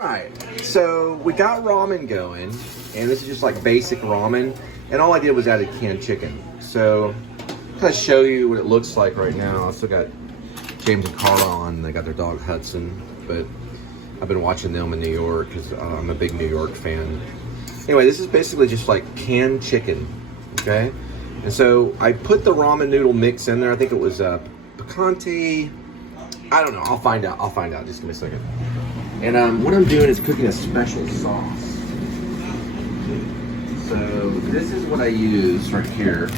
Alright, so we got ramen going, and this is just like basic ramen, and all I did was added canned chicken. So, I'm gonna show you what it looks like right now. I still got James and Karla on, they got their dog Hudson, but I've been watching them in New York because I'm a big New York fan. Anyway, this is basically just like canned chicken, okay? And so I put the ramen noodle mix in there. I think it was picante. I don't know, I'll find out, just give me a second. And what I'm doing is cooking a special sauce. So this is what I use right here.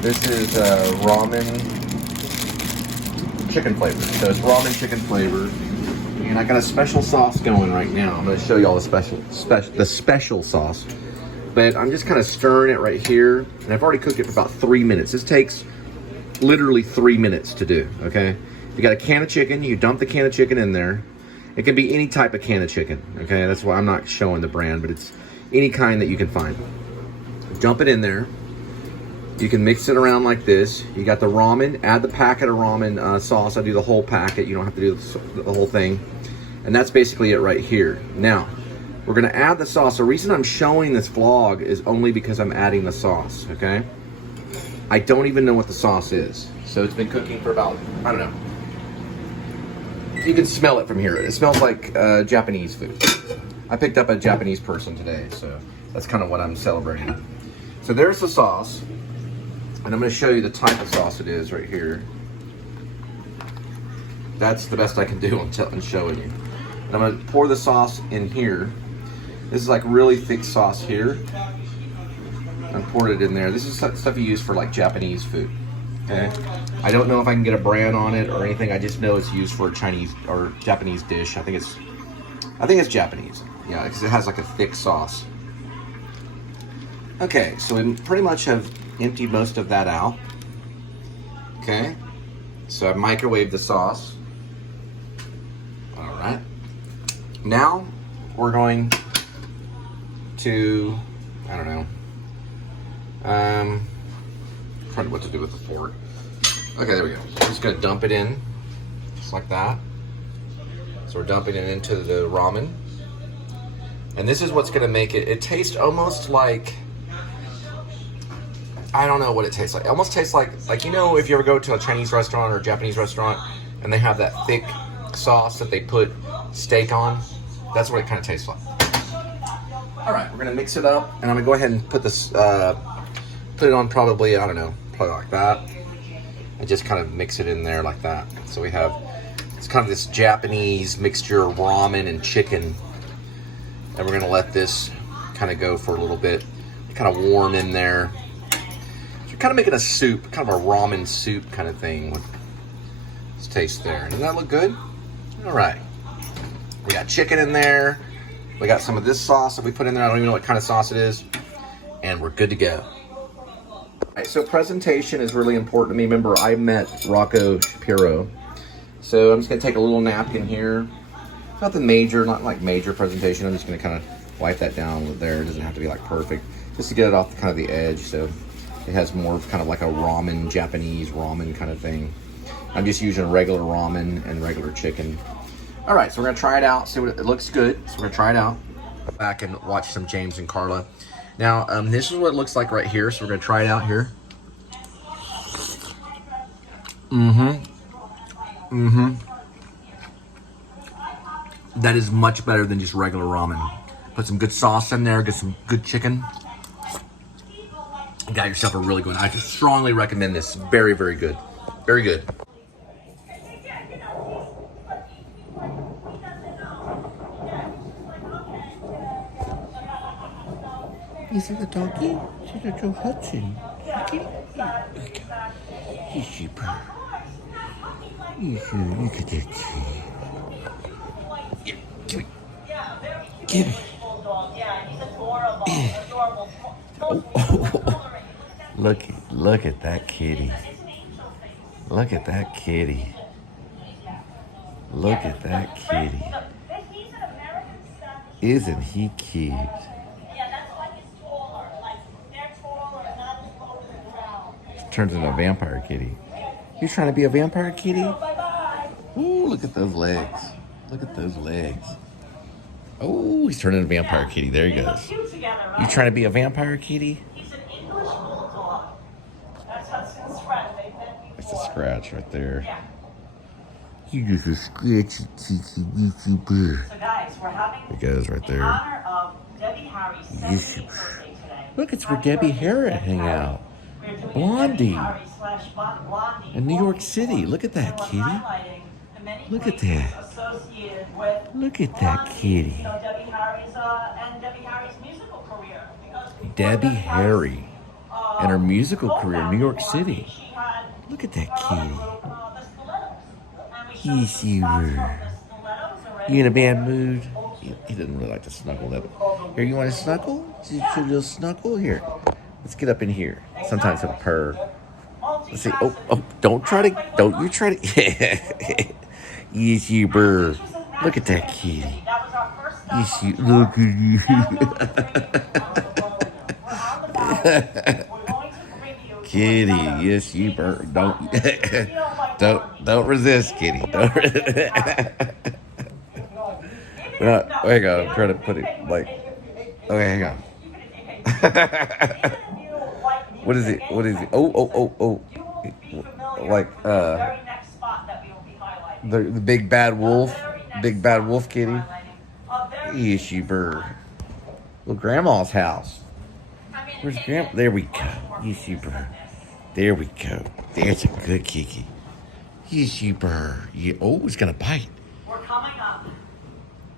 This is ramen chicken flavor. So it's ramen chicken flavor. And I got a special sauce going right now. I'm gonna show you all the special sauce. But I'm just kind of stirring it right here. And I've already cooked it for about 3 minutes. This takes literally 3 minutes to do, okay? You got a can of chicken, you dump the can of chicken in there. It can be any type of can of chicken, okay? That's why I'm not showing the brand, but it's any kind that you can find. Dump it in there. You can mix it around like this. You got the ramen, add the packet of ramen sauce. I do the whole packet, you don't have to do the whole thing. And that's basically it right here. Now, we're gonna add the sauce. The reason I'm showing this vlog is only because I'm adding the sauce, okay? I don't even know what the sauce is. So it's been cooking for about, I don't know. You can smell it from here. It smells like Japanese food. I picked up a Japanese person today, so that's kind of what I'm celebrating. So there's the sauce, and I'm going to show you the type of sauce it is right here. That's the best I can do on showing you. And I'm going to pour the sauce in here. This is like really thick sauce here. I poured it in there. This is stuff you use for like Japanese food. Okay. I don't know if I can get a brand on it or anything. I just know it's used for a Chinese or Japanese dish. I think it's Japanese. Yeah, because it has like a thick sauce. Okay, so we pretty much have emptied most of that out. Okay, so I've microwaved the sauce. All right. Now we're going to, I don't know. Trying to what to do with the fork. Okay, there we go. Just gonna dump it in, just like that. So we're dumping it into the ramen. And this is what's gonna make it, it tastes almost like, I don't know what it tastes like. It almost tastes like you know, if you ever go to a Chinese restaurant or a Japanese restaurant and they have that thick sauce that they put steak on, that's what it kind of tastes like. All right, we're gonna mix it up, and I'm gonna go ahead and put this, put it on probably, I don't know, probably like that. I just kind of mix it in there like that. So we have, it's kind of this Japanese mixture of ramen and chicken. And we're gonna let this kind of go for a little bit, kind of warm in there. So you're kind of making a soup, kind of a ramen soup kind of thing with this taste there. Doesn't that look good? All right. We got chicken in there. We got some of this sauce that we put in there. I don't even know what kind of sauce it is. And we're good to go. All right, so presentation is really important to me. Remember, I met Rocco Shapiro. So I'm just gonna take a little napkin here. Nothing major, not like major presentation. I'm just gonna kind of wipe that down with there. It doesn't have to be like perfect. Just to get it off kind of the edge so it has more of kind of like a ramen, Japanese ramen kind of thing. I'm just using regular ramen and regular chicken. All right, so we're gonna try it out, see what it looks good. So we're gonna try it out. Back and watch some James and Karla. Now, this is what it looks like right here. So we're gonna try it out here. That is much better than just regular ramen. Put some good sauce in there, get some good chicken. You got yourself a really good one. I strongly recommend this. Very, very good. Very good. Is it a doggy? Is it a Joe Hudson? He's super. Look at that kid. Yeah, give it. Give it. Oh. Look at that kitty. Look at that kitty. Look at that kitty. Isn't he cute? Turns into a vampire kitty. You trying to be a vampire kitty? Ooh, look at those legs. Look at those legs. Oh, he's turning into a vampire kitty. There he goes. You trying to be a vampire kitty? He's an English bulldog. That's his friend. That's a scratch right there. Yeah. You just a scratchy kitty YouTuber. So guys, we're having It goes right in there. honor of Debbie Harry's 70th birthday today. Look, it's where Debbie Harry hang out. We're doing Blondie. Debbie Harry / Blondie In New York City. Look at that kitty. highlighting the many Look at places that. associated with Look at that Blondie. kitty. You know, Debbie Harry's musical career. Because before Debbie Harry and her musical co-founded career in New York Blondie, City. she had Look at that her own kitty. group, the Stilettos. And we showed Yes, some you spots were. from the Stilettos already. You in a bad mood? He doesn't really like to snuggle that. Here, you want to snuggle? Just a little snuggle? Here. Let's get up in here. Sometimes he'll purr. Let's see. Oh, don't you try to. Yes, you burr. Look at that kitty. Yes, you, look at you. Kitty, yes, you burr. Don't resist, kitty. Don't hang on, I'm trying to put it like, okay, hang on. What is it? Oh. Like, the big bad wolf kitty. Yes, you bird. Well, Grandma's house. Where's Grandma? There we go. Yes, you bird. There we go. There's a good kiki. Yes, you bird. Oh, it's gonna bite. We're coming up.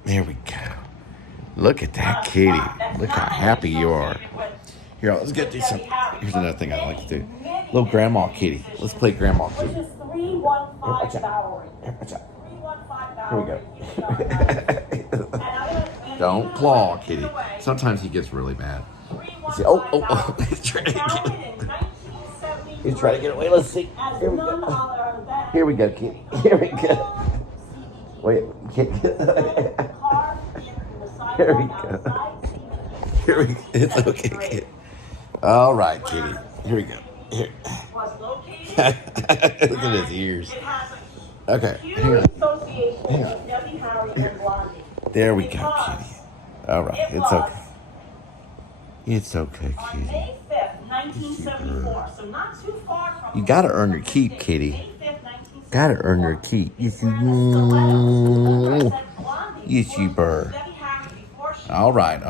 There we go. Look at that kitty. Look how happy you are. Here, let's get these some. Here's another thing I like to do. Little grandma kitty. Let's play grandma kitty. Which is 315 Bowery. Watch out. 315 Here we go. Don't claw, kitty. Sometimes he gets really mad. See, oh. He's trying to get away. Let's see. Here we go. Here we go, kitty. Here we go. Wait, you can't get. Here we go. It's okay, kitty. All right, kitty. Here we go. Here. Look at his ears. Okay. Hang on. There we go, kitty. All right. It's okay. It's okay, kitty. May 5th, 1974, so not too far from. You gotta earn your keep, kitty. Gotta earn your keep. Yes, you. Yes, you burr. All right.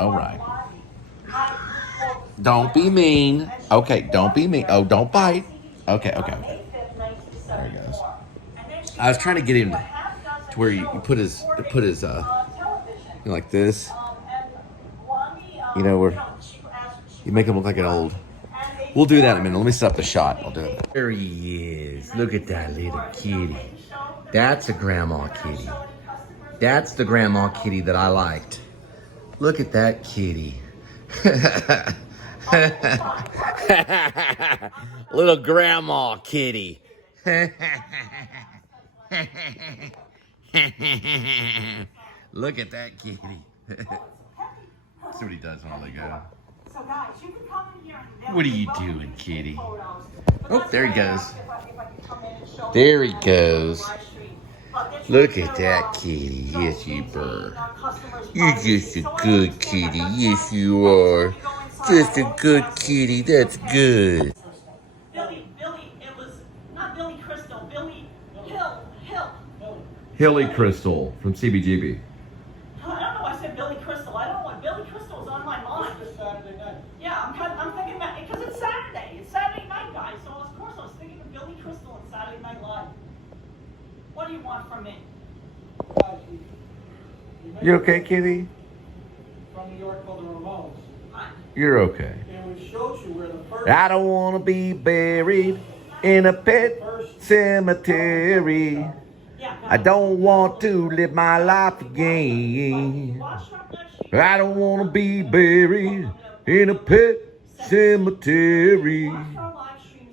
Don't be mean. Okay, don't be mean. Oh, don't bite. Okay. There he goes. I was trying to get him to where you put his like this. You know, where you make him look like an old. We'll do that in a minute. Let me set up the shot. I'll do it. There he is. Look at that little kitty. That's a grandma kitty. That's the grandma kitty that I liked. Look at that kitty. Little grandma kitty. Look at that kitty. See what he does while they go. So guys, you can come in here and What are you doing, kitty? photos. Oh, there he goes. If I can come in and show There he you goes. live stream. But there's Look no at that kitty. Yes, you bird. You're just a good kitty. Yes, you are. Just a good kitty. That's good. Billy, it was not Billy Crystal, Billy Hill. Hilly Crystal from CBGB. I don't know why I said Billy Crystal. I don't know what Billy Crystal is on my mind. This Saturday night. Yeah, I'm thinking about it because it's Saturday. It's Saturday night, guys. So of course I was thinking of Billy Crystal and Saturday Night Live. What do you want from me? You okay, kitty? From New York called the Ramones. You're okay. And we showed you where the first I don't want to be buried in a pet cemetery. Yeah. I don't want to live my life again. I don't want to be buried in a pet cemetery.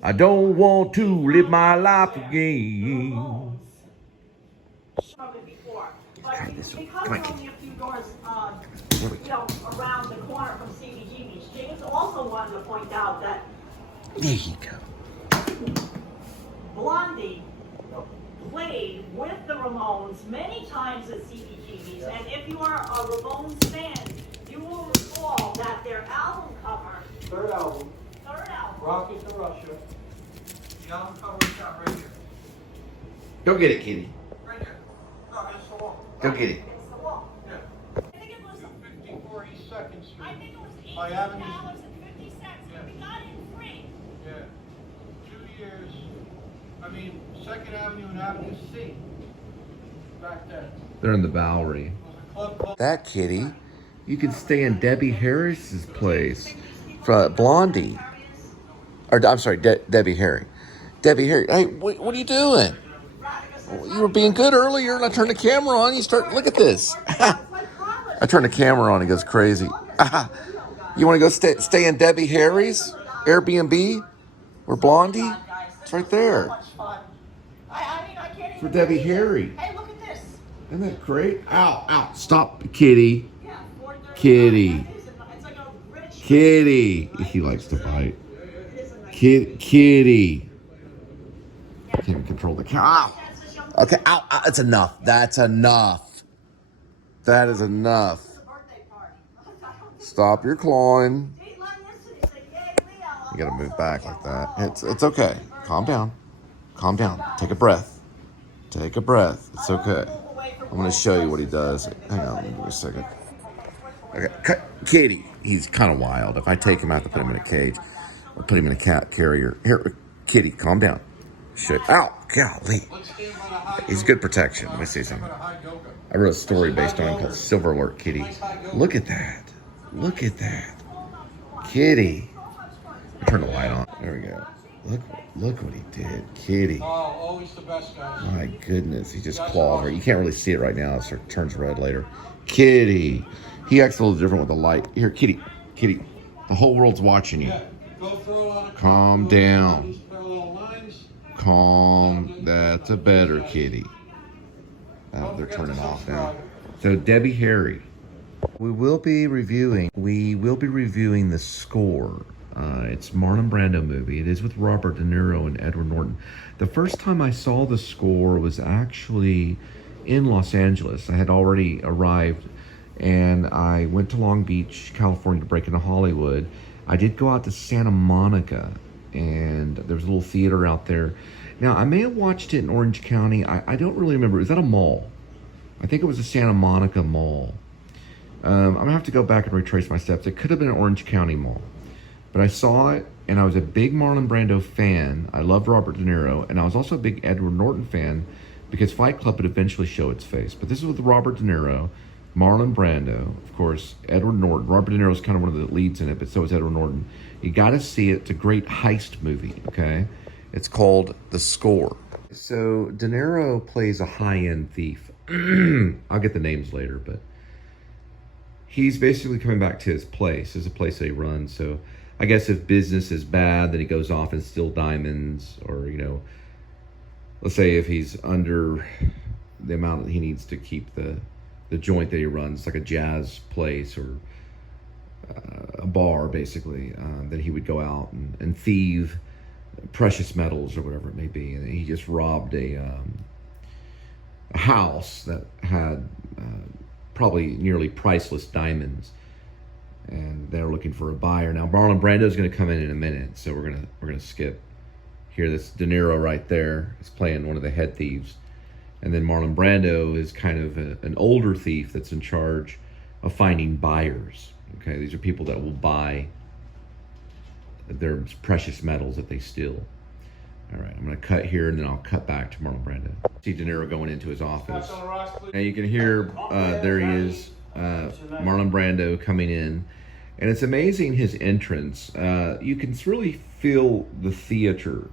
I don't want to live my life again. Try this one. Because Come on, we're kid. only a few doors, around the corner from CBGB's, James also wanted to point out that There you go. Blondie played with the Ramones many times at CBGB. TVs. And if you are a Ramones fan, you will recall that their album cover, Third album, third album, Rocket to Russia. The album cover is shot right here. Go get it, kitty. Right here. No, it's the wall. Go get it. against the wall. Yeah. I think it was, 254 East 2nd Street. I think it was By Avenue. $18.50. Yeah. We got it free. Yeah. 2 years. I mean, 2nd Avenue and Avenue C. Back then. They're in the Bowery. It was a club called. That kitty, you could stay in Debbie Harris's place for Blondie. Or I'm sorry, Debbie Harry. Debbie Harry. Hey, what are you doing? You were being good earlier, and I turned the camera on. You start. Look at this. I turned the camera on. It goes crazy. You want to go stay in Debbie Harry's Airbnb or Blondie? It's right there. Much fun. I mean, I can't even. For Debbie Harry. Hey, look at this. Isn't that great? Ow, ow. Stop, kitty. Yeah, 439. Kitty. It's like a British. Kitty. He likes to bite. Kitty. Can't even control the cow. Ow. Okay, ow, ow. That's enough. That's enough. That is enough. Stop your clawing. You gotta move back like that. It's okay. Calm down. Calm down. Take a breath. Take a breath. It's okay. I'm gonna show you what he does. Hang on, let me give you a second. Okay, Kitty. He's kind of wild. If I take him out to put him in a cage, I'll put him in a cat carrier. Here, Kitty, calm down. Shit. Ow, golly. He's good protection. Let me see something. I wrote a story based on him called Silver Alert Kitty. Look at that. Look at that. Kitty. Turn the light on. There we go. Look what he did. Kitty. Oh, always the best, guys. My goodness. He just clawed her. You can't really see it right now. It turns red later. Kitty. He acts a little different with the light. Here, Kitty. Kitty. The whole world's watching you. Yeah. Go throw on a Calm down. These parallel lines. Calm. That's a better kitty. Oh, they're turning off now. So Debbie Harry. We will be reviewing the score. It's Marlon Brando movie. It is with Robert De Niro and Edward Norton. The first time I saw the score was actually in Los Angeles. I had already arrived, and I went to Long Beach, California to break into Hollywood. I did go out to Santa Monica, and there was a little theater out there. Now, I may have watched it in Orange County. I don't really remember. Was that a mall? I think it was a Santa Monica mall. I'm going to have to go back and retrace my steps. It could have been an Orange County mall. But I saw it, and I was a big Marlon Brando fan. I loved Robert De Niro, and I was also a big Edward Norton fan because Fight Club would eventually show its face. But this is with Robert De Niro, Marlon Brando, of course, Edward Norton. Robert De Niro is kind of one of the leads in it, but so is Edward Norton. You got to see it. It's a great heist movie, okay? It's called The Score. So De Niro plays a high-end thief. I'll get the names later, but he's basically coming back to his place. There's a place that he runs, so I guess if business is bad, then he goes off and steals diamonds, or, you know, let's say if he's under the amount that he needs to keep the joint that he runs, like a jazz place or a bar, basically, then he would go out and thieve precious metals or whatever it may be. And he just robbed a house that had probably nearly priceless diamonds, and they're looking for a buyer. Now Marlon Brando is going to come in a minute, so we're gonna skip here. This De Niro right there is playing one of the head thieves, and then Marlon Brando is kind of an older thief that's in charge of finding buyers. Okay, these are people that will buy their precious metals that they steal. All right, I'm going to cut here, and then I'll cut back to Marlon Brando. See De Niro going into his office. Now you can hear, there he is, Marlon Brando coming in. And it's amazing, his entrance. You can really feel the theater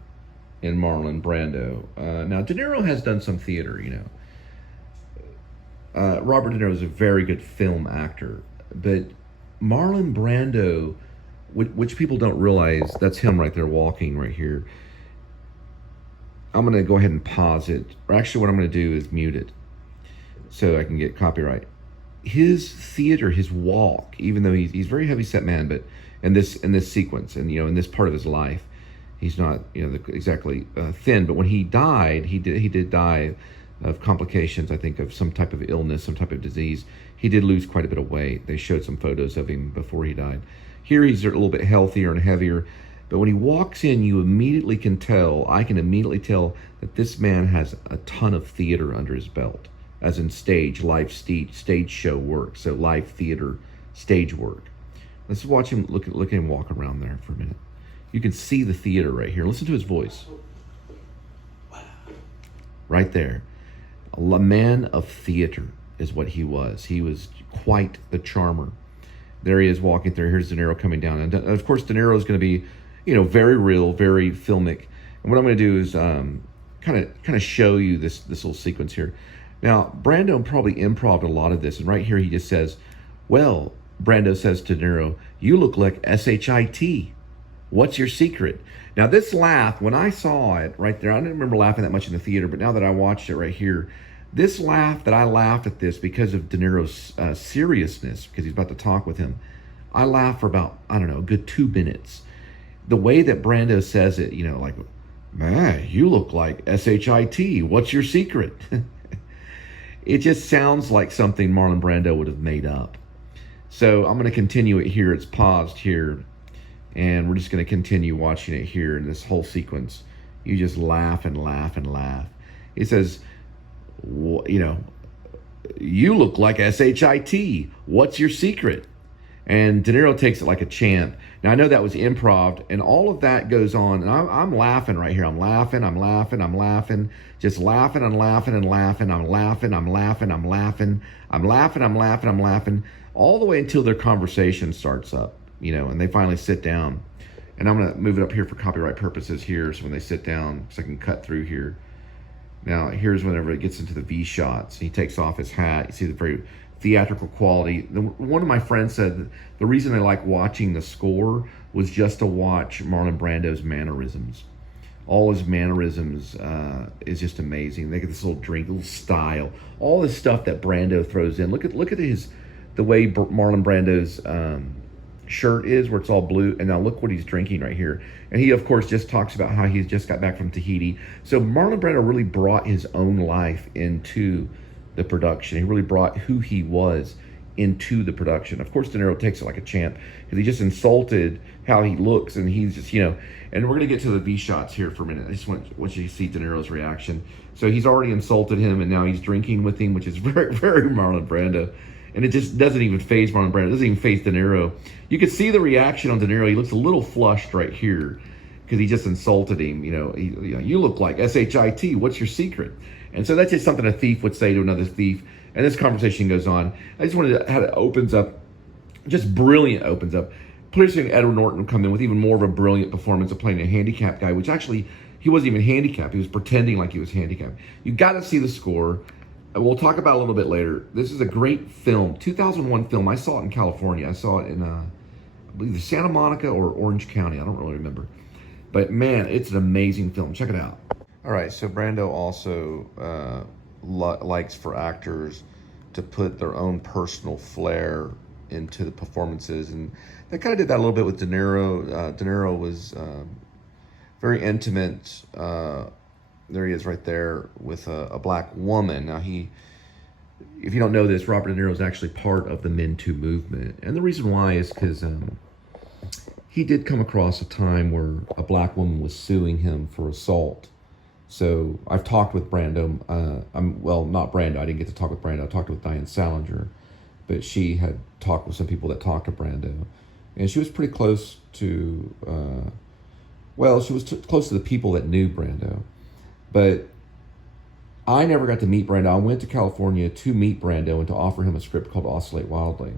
in Marlon Brando. Now, De Niro has done some theater, you know. Robert De Niro is a very good film actor. But Marlon Brando, which people don't realize, that's him right there walking right here. I'm going to go ahead and pause it. Or actually, what I'm going to do is mute it so I can get copyright. His theater, his walk, even though he's a very heavy set man, but in this sequence, and you know, in this part of his life, he's not, you know, exactly thin. But when he died, he did die of complications, I think, of some type of illness, some type of disease. He did lose quite a bit of weight. They showed some photos of him before he died. Here he's a little bit healthier and heavier, but when he walks in, you immediately can tell, I can immediately tell that this man has a ton of theater under his belt, as in live stage show work, so live theater stage work. Let's watch him, look at him walk around there for a minute. You can see the theater right here. Listen to his voice. Right there. A man of theater is what he was. He was quite the charmer. There he is walking through. Here's De Niro coming down. And of course, De Niro is going to be, you know, very real, very filmic. And what I'm going to do is kind of show you this little sequence here. Now, Brando probably improv'd a lot of this. And right here, he just says, well, Brando says to De Niro, you look like S-H-I-T. What's your secret? Now, this laugh, when I saw it right there, I didn't remember laughing that much in the theater, but now that I watched it right here, this laugh that I laughed at this because of De Niro's seriousness, because he's about to talk with him, I laughed for about, I don't know, a good 2 minutes. The way that Brando says it, you know, like, man, you look like S-H-I-T. What's your secret? It just sounds like something Marlon Brando would have made up. So I'm going to continue it here. It's paused here. And we're just going to continue watching it here in this whole sequence. You just laugh and laugh and laugh. It says, you know, you look like S-H-I-T. What's your secret? And De Niro takes it like a champ. Now, I know that was improv, and all of that goes on. And I'm laughing right here. I'm laughing, I'm laughing, I'm laughing. Just laughing and laughing and laughing. I'm laughing, I'm laughing, I'm laughing. I'm laughing, I'm laughing, I'm laughing. All the way until their conversation starts up, you know, and they finally sit down. And I'm going to move it up here for copyright purposes here, so when they sit down, so I can cut through here. Now, here's whenever it gets into the V shots. He takes off his hat. You see the very theatrical quality. One of my friends said that the reason they like watching the score was just to watch Marlon Brando's mannerisms. All his mannerisms is just amazing. They get this little drink, little style, all this stuff that Brando throws in. Look at the way Marlon Brando's shirt is, where it's all blue, and now look what he's drinking right here. And he, of course, just talks about how he's just got back from Tahiti. So Marlon Brando really brought his own life into the production. He really brought who he was into the production. Of course, De Niro takes it like a champ because he just insulted how he looks, and he's just, you know, and we're going to get to the V shots here for a minute. I just want you to see De Niro's reaction. So he's already insulted him, and now he's drinking with him, which is very, very Marlon Brando. And it just doesn't even faze Marlon Brando. It doesn't even faze De Niro. You can see the reaction on De Niro. He looks a little flushed right here because he just insulted him. You know, you look like S-H-I-T. What's your secret? And so that's just something a thief would say to another thief. And this conversation goes on. I just wanted to, how it opens up, just brilliant opens up. Please Edward Norton come in with even more of a brilliant performance of playing a handicapped guy, which actually, he wasn't even handicapped. He was pretending like he was handicapped. You got to see the score. We'll talk about it a little bit later. This is a great film, 2001 film. I saw it in California. I saw it in, I believe, Santa Monica or Orange County. I don't really remember. But man, it's an amazing film. Check it out. All right, so Brando also likes for actors to put their own personal flair into the performances. And they kind of did that a little bit with De Niro. De Niro was very intimate. There he is right there with a black woman. Now if you don't know this, Robert De Niro is actually part of the Men Too movement. And the reason why is because he did come across a time where a black woman was suing him for assault. So I've talked with Brando. Well, not Brando. I didn't get to talk with Brando. I talked with Diane Salinger. But she had talked with some people that talked to Brando. And she was pretty close to, she was close to the people that knew Brando. But I never got to meet Brando. I went to California to meet Brando and to offer him a script called Oscillate Wildly.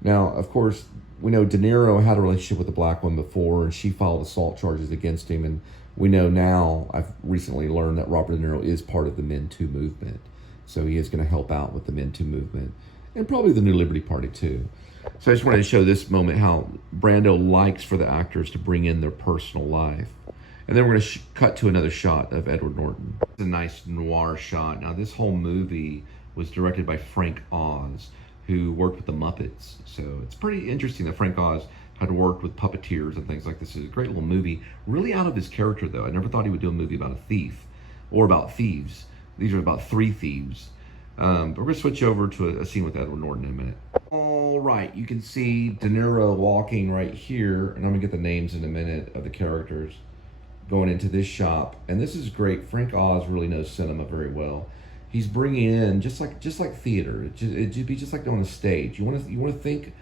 Now, of course, we know De Niro had a relationship with a black woman before, and she filed assault charges against him. And we know now, I've recently learned that Robert De Niro is part of the Men Too movement. So he is going to help out with the Men Too movement. And probably the New Liberty Party, too. So I just wanted to show this moment how Brando likes for the actors to bring in their personal life. And then we're going to cut to another shot of Edward Norton. It's a nice noir shot. Now, this whole movie was directed by Frank Oz, who worked with the Muppets. So it's pretty interesting that Frank Oz had worked with puppeteers and things like this. It's a great little movie. Really out of his character, though. I never thought he would do a movie about a thief or about thieves. These are about 3 thieves. But we're gonna switch over to a scene with Edward Norton in a minute. All right, you can see De Niro walking right here, and I'm gonna get the names in a minute of the characters going into this shop. And this is great. Frank Oz really knows cinema very well. He's bringing in just like theater. It'd be just like on a stage. You want to think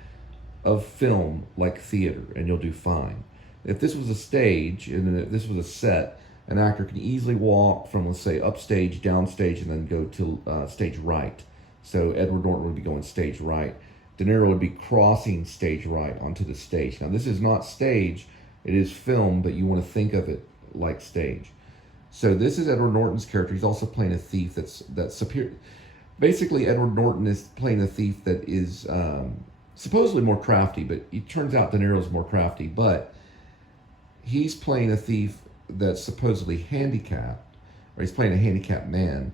of film like theater, and you'll do fine. If this was a stage and if this was a set, an actor can easily walk from, let's say, upstage, downstage, and then go to stage right. So Edward Norton would be going stage right. De Niro would be crossing stage right onto the stage. Now this is not stage, it is film, but you want to think of it like stage. So this is Edward Norton's character. He's also playing a thief that's superior. Basically, Edward Norton is playing a thief that is supposedly more crafty, but it turns out De Niro's more crafty. But he's playing a thief that's supposedly handicapped, or he's playing a handicapped man.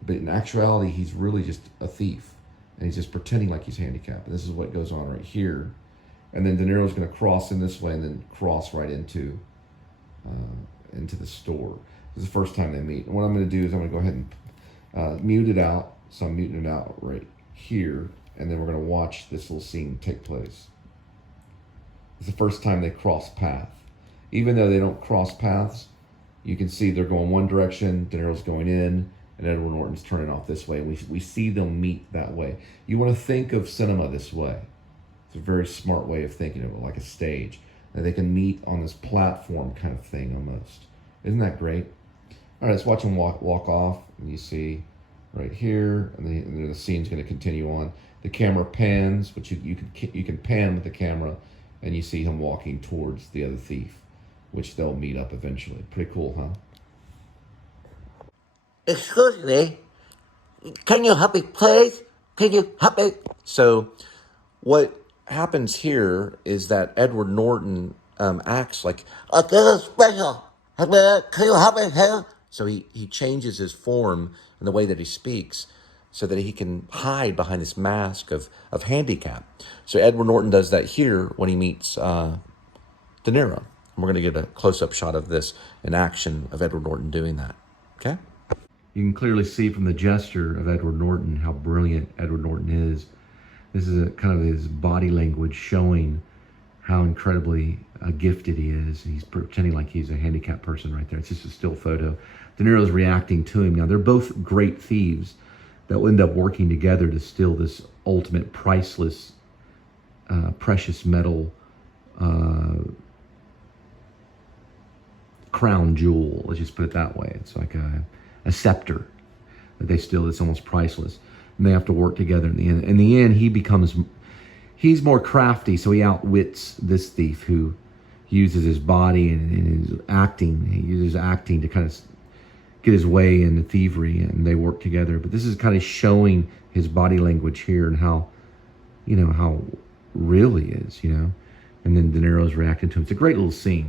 But in actuality, he's really just a thief, and he's just pretending like he's handicapped. And this is what goes on right here. And then De Niro's going to cross in this way and then cross right into the store. This is the first time they meet. And what I'm going to do is I'm going to go ahead and mute it out. So I'm muting it out right here. And then we're going to watch this little scene take place. It's the first time they cross path. Even though they don't cross paths, you can see they're going one direction, De Niro's going in, and Edward Norton's turning off this way. And we see them meet that way. You want to think of cinema this way. It's a very smart way of thinking of it, like a stage. And they can meet on this platform kind of thing almost. Isn't that great? All right, let's watch them walk off. And you see right here, and then the scene's going to continue on. The camera pans, which you can pan with the camera, and you see him walking towards the other thief, which they'll meet up eventually. Pretty cool, huh? Excuse me, can you help me, please? Can you help me? So what happens here is that Edward Norton acts like, This is special. Can you help me here? so he changes his form and the way that he speaks so that he can hide behind this mask of handicap. So Edward Norton does that here when he meets De Niro. And we're going to get a close-up shot of this in action of Edward Norton doing that. Okay? You can clearly see from the gesture of Edward Norton how brilliant Edward Norton is. This is a kind of his body language showing how incredibly gifted he is. He's pretending like he's a handicapped person right there. It's just a still photo. De Niro's reacting to him. Now, they're both great thieves that will end up working together to steal this ultimate priceless, precious metal crown jewel. Let's just put it that way. It's like a scepter that they steal that's almost priceless. And they have to work together in the end. In the end, he's more crafty, so he outwits this thief who uses his body and his acting. He uses acting to kind of get his way into thievery, and they work together. But this is kind of showing his body language here and how real he is, And then De Niro's reacting to him. It's a great little scene.